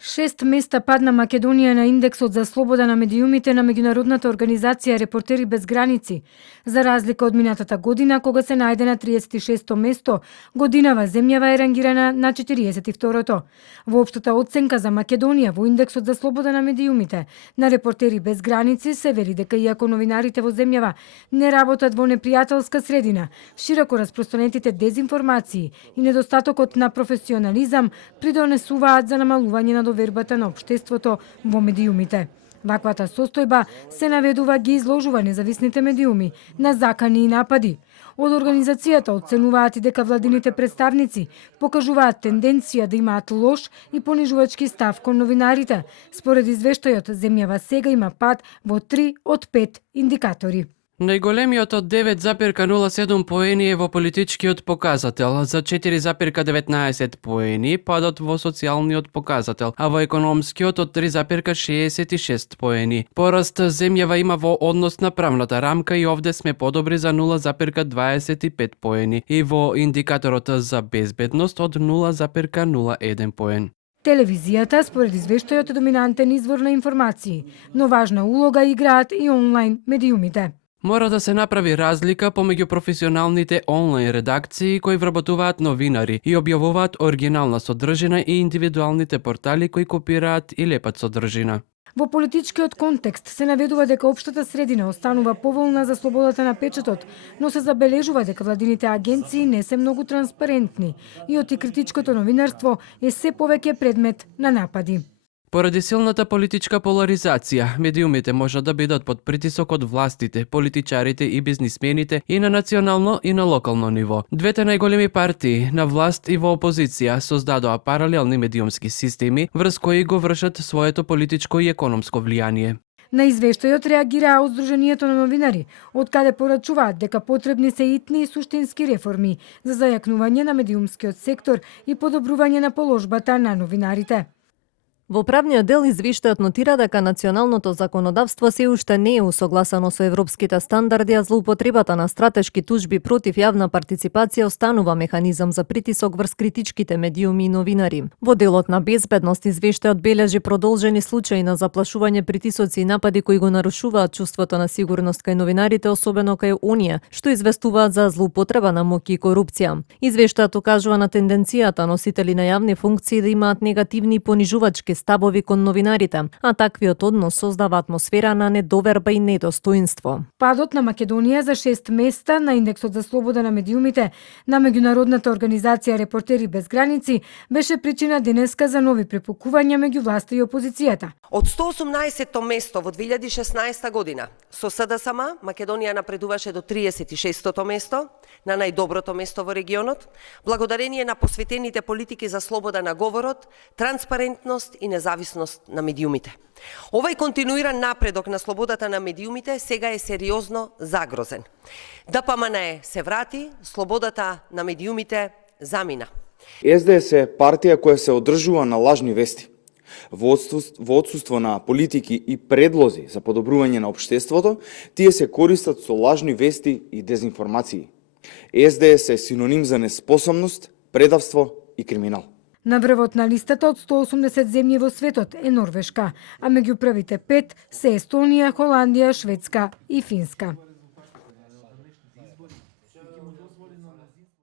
6 места падна Македонија на индексот за слобода на медиумите на меѓународната организација Репортери без граници. За разлика од минатата година, кога се најде на 36-то место, годинава земјава е рангирана на 42-то. Во општата оценка за Македонија во индексот за слобода на медиумите на Репортери без граници се вели дека иако новинарите во земјава не работат во непријателска средина, широко распространетите дезинформации и недостатокот на професионализам придонесуваат за намалување на довербата на општеството во медиумите. Ваквата состојба се наведува ги изложува независните медиуми на закани и напади. Од организацијата оценуваат и дека владините представници покажуваат тенденција да имаат лош и понижувачки став кон новинарите. Според извештајот, земјава сега има пад во 3 од 5 индикатори. Најголемиот од 9,07 поени е во политичкиот показател, за 4,19 поени падот во социјалниот показател, а во економскиот од 3,66 поени. Пораст земјава има во однос на правната рамка и овде сме подобри за 0,25 поени и во индикаторот за безбедност од 0,01 поен. Телевизијата, според извештајот, е доминантен извор на информации, но важна улога играат и онлайн медиумите. Мора да се направи разлика помеѓу професионалните онлайн редакции кои вработуваат новинари и објавуваат оригинална содржина и индивидуалните портали кои копираат и лепат содржина. Во политичкиот контекст се наведува дека општата средина останува поволна за слободата на печатот, но се забележува дека владините агенции не се многу транспарентни и критичкото новинарство е се повеќе предмет на напади. Поради силната политичка поларизација, медиумите можат да бидат под притисок од властите, политичарите и бизнисмените и на национално и на локално ниво. Двете најголеми партии на власт и во опозиција создадоа паралелни медиумски системи врз кои го вршат своето политичко и економско влијание. На извештајот реагираа од Сдруженијето на новинари, од каде порачуваат дека потребни се итни и суштински реформи за зајакнување на медиумскиот сектор и подобрување на положбата на новинарите. Во правниот дел извештајот нотира дека националното законодавство се уште не е усогласено со европските стандарди, а злоупотребата на стратешки тужби против јавна партиципација останува механизам за притисок врз критичките медиуми и новинари. Во делот на безбедност извештајот бележи продолжени случаи на заплашување, притисоци и напади кои го нарушуваат чувството на сигурност кај новинарите, особено кај оние што известуваат за злоупотреба на моќ и корупција. Извештајот укажува на тенденцијата носители на јавни функции да имаат негативни и понижувачки ставови кон новинарите, а таквиот однос создава атмосфера на недоверба и недостоинство. Падот на Македонија за 6 места на индексот за слобода на медиумите на меѓународната организација Репортери без граници беше причина денеска за нови препукувања меѓу власта и опозицијата. Од 118-то место во 2016 година со СДСМ Македонија напредуваше до 36-то место, на најдоброто место во регионот, благодарение на посветените политики за слобода на говорот, транспарентност и независност на медиумите. Овој континуиран напредок на слободата на медиумите сега е сериозно загрозен. ДПМН се врати, слободата на медиумите замина. СДС е партија која се одржува на лажни вести. Во отсуство на политики и предлози за подобрување на општеството, тие се користат со лажни вести и дезинформации. СДС е синоним за неспособност, предавство и криминал. На врвот на листата од 180 земји во светот е Норвешка, а меѓу првите 5 се Естонија, Холандија, Шведска и Финска.